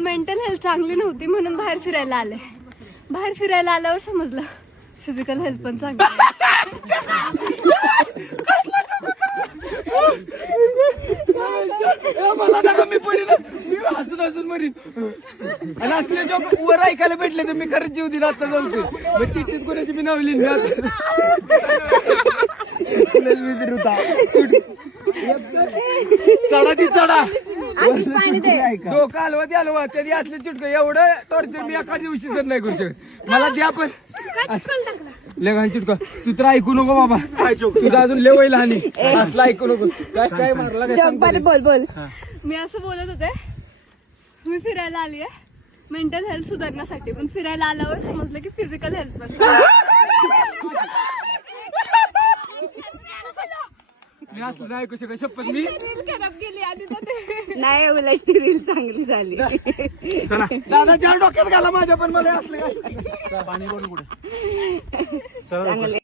Mental health चांगली नव्हती म्हणून बाहेर फिरायला आले. बाहेर फिरायला आल्यावर समजलं फिजिकल हेल्थ पण चांगली. मला नका मी पडी मी हसून हसून मरीन. आणि असले जो वर ऐकायला भेटले तर मी खरंच जीव दिला आता जाऊ. चिठ्ठीत कोणाची मी नाव लिहिली चढा ती चढा डोकं हलवा ते हलवा त्याची असले चिटक एवढं टॉर्चर मी एका दिवशी जर नाही करू शकत. मला द्या पण लेगा चिटका तू तर ऐकू नको बाबा तुझं अजून लेवय लहान असला ऐकू नको. काय काय मारला बोल बोल. मी असं बोलत होते मी फिरायला आली आहे मेंटल हेल्थ सुधारण्यासाठी पण फिरायला आल्यावर समजलं की फिजिकल हेल्थ पण मी असलं नाही ऐकू शकत शपथ मी खराब गेली आधी नाही उलट ती रील चांगली झाली. चला दादा चार डोक्यात घाला माझ्या पण मला असलं काय पाणी बोल कुठे चांगले